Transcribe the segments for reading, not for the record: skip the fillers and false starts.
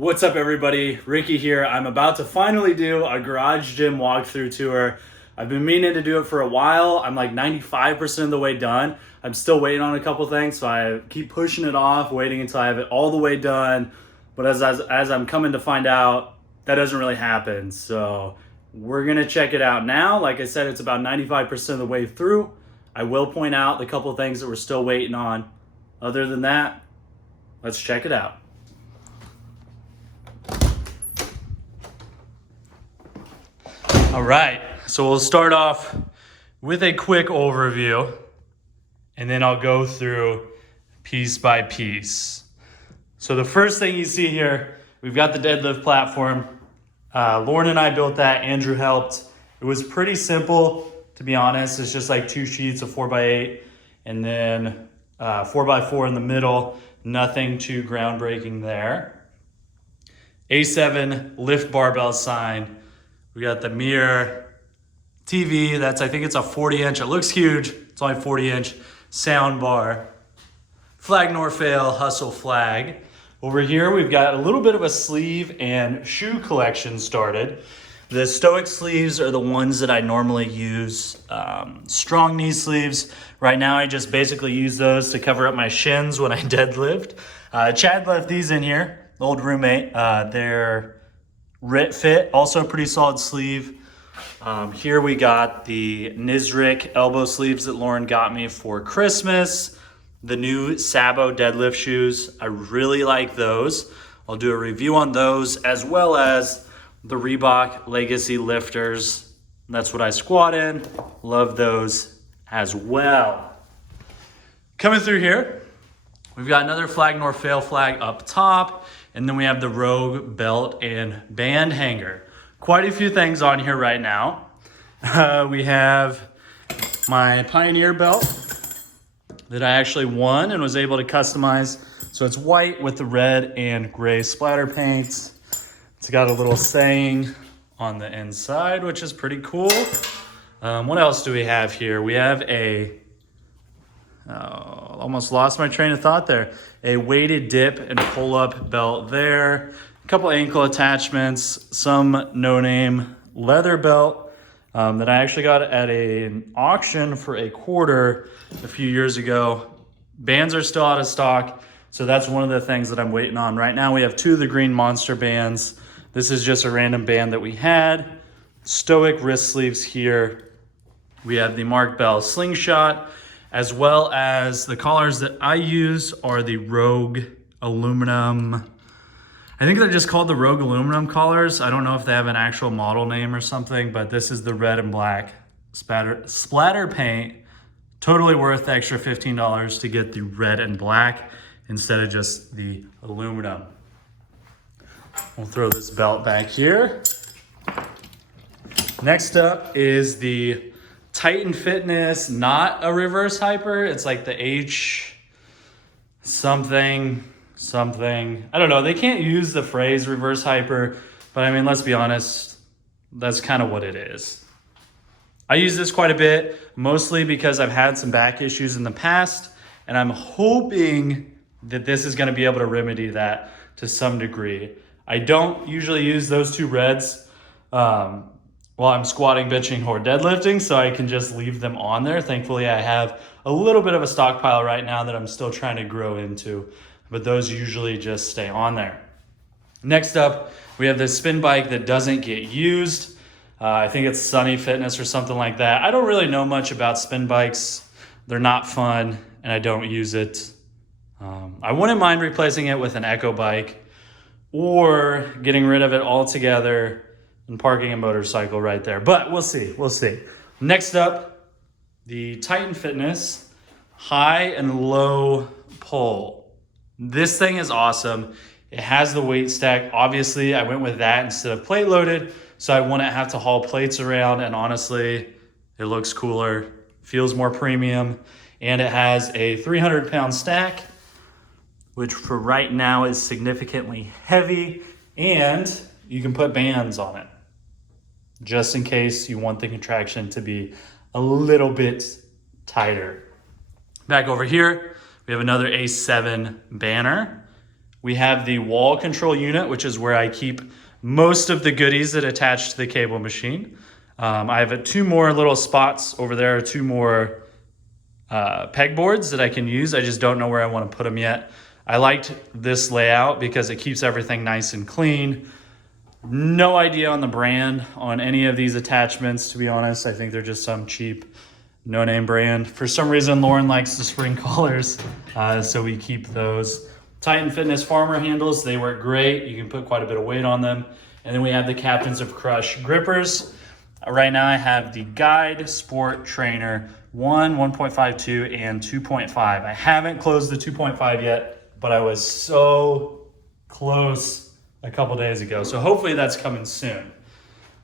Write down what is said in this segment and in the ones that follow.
What's up, everybody? Ricky here. I'm about to finally do a garage gym walkthrough tour. I've been meaning to do it for a while. I'm like 95% of the way done. I'm still waiting on a couple things, so I keep pushing it off, waiting until I have it all the way done. But as I'm coming to find out, that doesn't really happen. So we're gonna check it out now. Like I said, it's about 95% of the way through. I will point out the couple things that we're still waiting on. Other than that, let's check it out. All right, so we'll start off with a quick overview, and then I'll go through piece by piece. So the first thing you see here, we've got the deadlift platform. Lauren and I built that, Andrew helped. It was pretty simple, to be honest. It's just like 2 sheets of 4x8, and then 4x4 in the middle. Nothing too groundbreaking there. A7 lift barbell sign. We got the mirror, TV, I think it's a 40-inch. It looks huge. It's only 40-inch. Sound bar. Flag nor fail, hustle flag. Over here, we've got a little bit of a sleeve and shoe collection started. The Stoic sleeves are the ones that I normally use. Strong knee sleeves. Right now, I just basically use those to cover up my shins when I deadlift. Chad left these in here, the old roommate. They're Rit Fit, also a pretty solid sleeve. Here we got the Nizrik elbow sleeves that Lauren got me for Christmas. The new Sabo deadlift shoes. I really like those. I'll do a review on those, as well as the Reebok Legacy lifters. That's what I squat in. Love those as well. Coming through here, we've got another flag nor fail flag up top. And then we have the Rogue belt and band hanger. Quite a few things on here right now. We have my Pioneer belt that I actually won and was able to customize. So it's white with the red and gray splatter paints. It's got a little saying on the inside, which is pretty cool. What else do we have here? We have almost lost my train of thought there. A weighted dip and pull-up belt there. A couple ankle attachments, some no-name leather belt that I actually got at an auction for $25 a few years ago. Bands are still out of stock, so that's one of the things that I'm waiting on. Right now we have 2 of the green monster bands. This is just a random band that we had. Stoic wrist sleeves here. We have the Mark Bell slingshot, as well as the collars that I use are the Rogue aluminum. I think they're just called the Rogue aluminum collars. I don't know if they have an actual model name or something, but this is the red and black splatter paint. Totally worth the extra $15 to get the red and black instead of just the aluminum. We'll throw this belt back here. Next up is the Titan Fitness, not a reverse hyper. It's like the H something. I don't know. They can't use the phrase reverse hyper, but I mean, let's be honest. That's kind of what it is. I use this quite a bit, mostly because I've had some back issues in the past, and I'm hoping that this is going to be able to remedy that to some degree. I don't usually use those 2 reds while I'm squatting, benching, or deadlifting, so I can just leave them on there. Thankfully, I have a little bit of a stockpile right now that I'm still trying to grow into, but those usually just stay on there. Next up, we have this spin bike that doesn't get used. I think it's Sunny Fitness or something like that. I don't really know much about spin bikes. They're not fun, and I don't use it. I wouldn't mind replacing it with an Echo bike or getting rid of it altogether and parking a motorcycle right there. But we'll see. Next up, the Titan Fitness high and low pull. This thing is awesome. It has the weight stack. Obviously, I went with that instead of plate loaded, so I wouldn't have to haul plates around, and honestly, it looks cooler, feels more premium, and it has a 300-pound stack, which for right now is significantly heavy, and you can put bands on it, just in case you want the contraction to be a little bit tighter. Back over here, we have another A7 banner. We have the wall control unit, which is where I keep most of the goodies that attach to the cable machine. I have 2 more little spots over there, 2 more pegboards that I can use. I just don't know where I want to put them yet. I liked this layout because it keeps everything nice and clean. No idea on the brand on any of these attachments, to be honest. I think they're just some cheap no-name brand. For some reason, Lauren likes the spring collars, so we keep those. Titan Fitness Farmer handles, they work great. You can put quite a bit of weight on them. And then we have the Captains of Crush grippers. Right now I have the Guide Sport Trainer 1, 1.52, and 2.5. I haven't closed the 2.5 yet, but I was so close a couple days ago. So hopefully that's coming soon.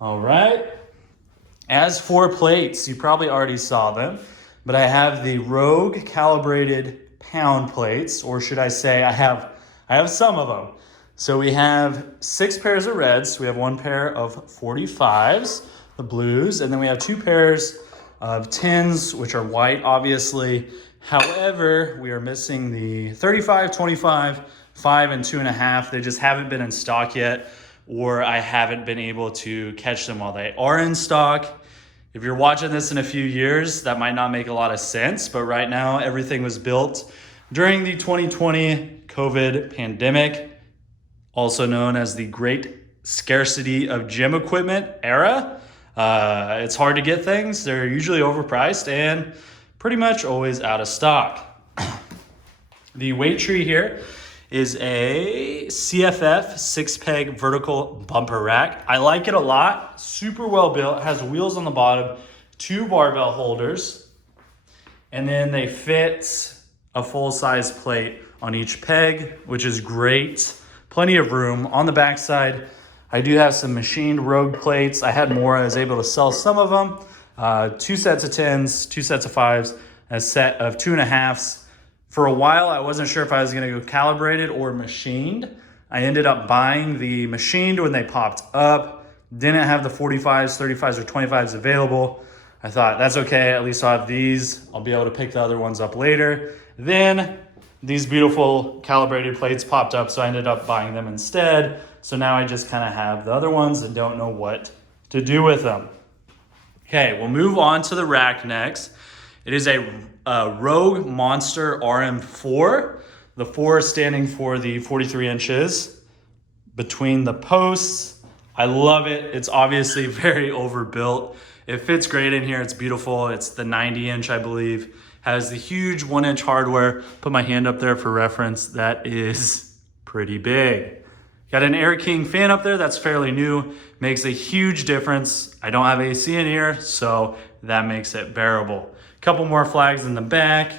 All right. As for plates, you probably already saw them, but I have the Rogue calibrated pound plates, or should I say I have some of them. So we have 6 pairs of reds. We have 1 pair of 45s, the blues, and then we have 2 pairs of 10s, which are white, obviously. However, we are missing the 35, 25, 5, and 2.5. They just haven't been in stock yet, or I haven't been able to catch them while they are in stock. If you're watching this in a few years, that might not make a lot of sense, but right now everything was built during the 2020 COVID pandemic, also known as the great scarcity of gym equipment era. It's hard to get things. They're usually overpriced and pretty much always out of stock. The weight tree here is a CFF 6-peg vertical bumper rack. I like it a lot. Super well built. It has wheels on the bottom, 2 barbell holders, and then they fit a full-size plate on each peg, which is great. Plenty of room. On the back side, I do have some machined Rogue plates. I had more. I was able to sell some of them. 2 sets of 10s, 2 sets of 5s, a set of 2.5s. For a while, I wasn't sure if I was going to go calibrated or machined. I ended up buying the machined when they popped up. Didn't have the 45s, 35s, or 25s available. I thought, that's okay. At least I'll have these. I'll be able to pick the other ones up later. Then these beautiful calibrated plates popped up, so I ended up buying them instead. So now I just kind of have the other ones and don't know what to do with them. Okay, we'll move on to the rack next. It is a Rogue Monster RM4. The 4 is standing for the 43 inches between the posts. I love it. It's obviously very overbuilt. It fits great in here. It's beautiful. It's the 90 inch, I believe. Has the huge 1-inch hardware. Put my hand up there for reference. That is pretty big. Got an Air King fan up there that's fairly new. Makes a huge difference. I don't have AC in here, so that makes it bearable. Couple more flags in the back.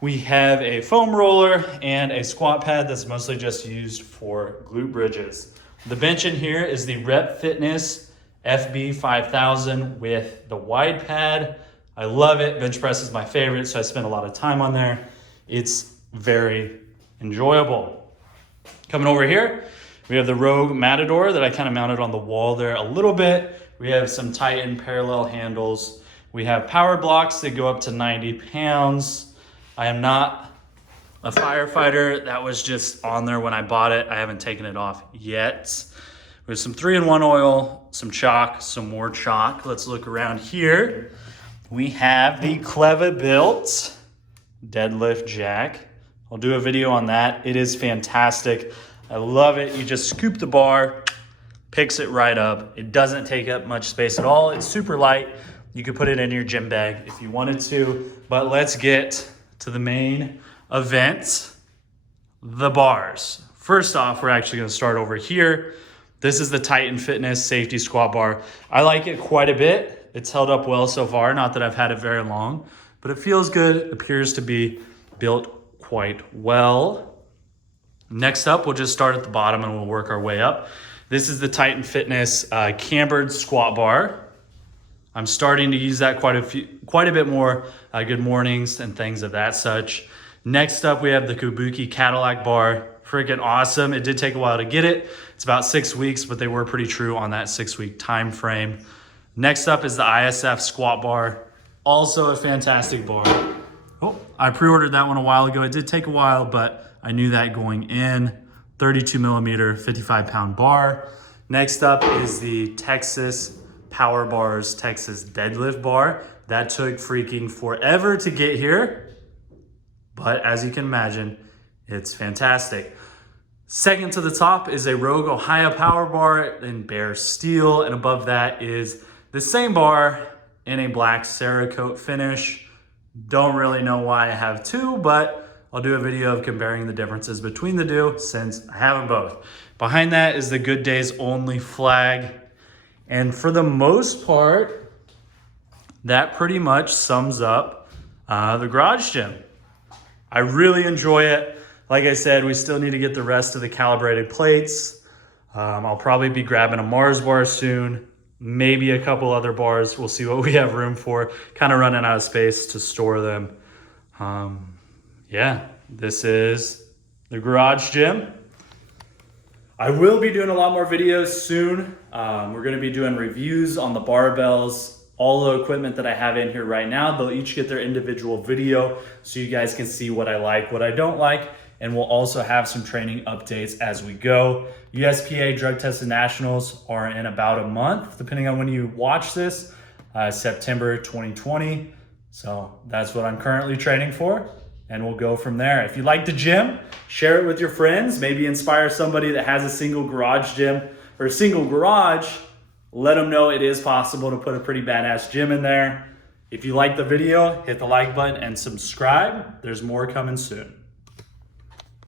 We have a foam roller and a squat pad that's mostly just used for glute bridges. The bench in here is the Rep Fitness FB 5000 with the wide pad. I love it. Bench press is my favorite, so I spend a lot of time on there. It's very enjoyable. Coming over here, we have the Rogue Matador that I kind of mounted on the wall there a little bit. We have some Titan parallel handles. We have power blocks that go up to 90 pounds. I am not a firefighter. That was just on there when I bought it. I haven't taken it off yet. We have some 3-in-1 oil, some chalk, some more chalk. Let's look around here. We have the Cleva built deadlift jack. I'll do a video on that. It is fantastic. I love it. You just scoop the bar, picks it right up. It doesn't take up much space at all. It's super light. You could put it in your gym bag if you wanted to, but let's get to the main event, the bars. First off, we're actually gonna start over here. This is the Titan Fitness Safety Squat Bar. I like it quite a bit. It's held up well so far, not that I've had it very long, but it feels good. It appears to be built quite well. Next up, we'll just start at the bottom and we'll work our way up. This is the Titan Fitness cambered squat bar. I'm starting to use that quite a bit more. Good mornings and things of that such. Next up, we have the Kabuki Cadillac bar. Freaking awesome. It did take a while to get it. It's about 6 weeks, but they were pretty true on that 6-week time frame. Next up is the ISF squat bar. Also a fantastic bar. Oh, I pre-ordered that one a while ago. It did take a while, but I knew that going in. 32 millimeter, 55-pound bar. Next up is the Texas Power Bars Texas Deadlift Bar. That took freaking forever to get here, but as you can imagine, it's fantastic. Second to the top is a Rogue Ohio Power Bar in bare steel, and above that is the same bar in a black Cerakote finish. Don't really know why I have two, but I'll do a video of comparing the differences between the two since I have them both. Behind that is the Good Days Only flag. And for the most part, that pretty much sums up the garage gym. I really enjoy it. Like I said, we still need to get the rest of the calibrated plates. I'll probably be grabbing a Mars bar soon, maybe a couple other bars. We'll see what we have room for. Kind of running out of space to store them. Yeah, this is the garage gym. I will be doing a lot more videos soon. We're gonna be doing reviews on the barbells, all the equipment that I have in here right now. They'll each get their individual video so you guys can see what I like, what I don't like, and we'll also have some training updates as we go. USPA Drug Tested Nationals are in about a month, depending on when you watch this, September 2020. So that's what I'm currently training for. And we'll go from there. If you like the gym, share it with your friends. Maybe inspire somebody that has a single garage gym or a single garage. Let them know it is possible to put a pretty badass gym in there. If you like the video, hit the like button and subscribe. There's more coming soon.